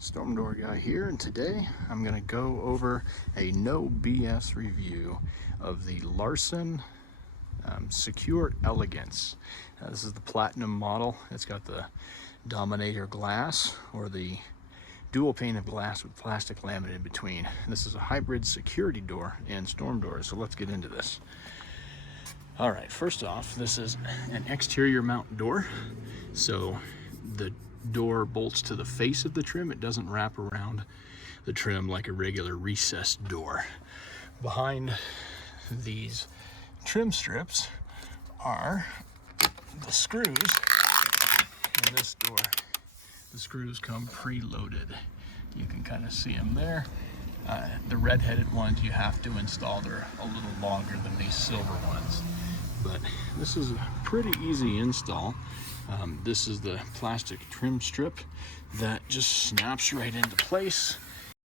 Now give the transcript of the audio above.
Storm Door Guy here, and today I'm going to go over a no BS review of the Larson Secure Elegance. This is the Platinum model. It's got the Dominator glass, or the dual pane of glass with plastic laminate in between. This is a hybrid security door and storm door, so let's get into this. All right, first off, this is an exterior mount door, so the door bolts to the face of the trim. It doesn't wrap around the trim like a regular recessed door. Behind these trim strips are the screws. In this door, the screws come preloaded. You can kind of see them there. The red-headed ones you have to install. They're a little longer than these silver ones, but this is a pretty easy install. This is the plastic trim strip that just snaps right into place.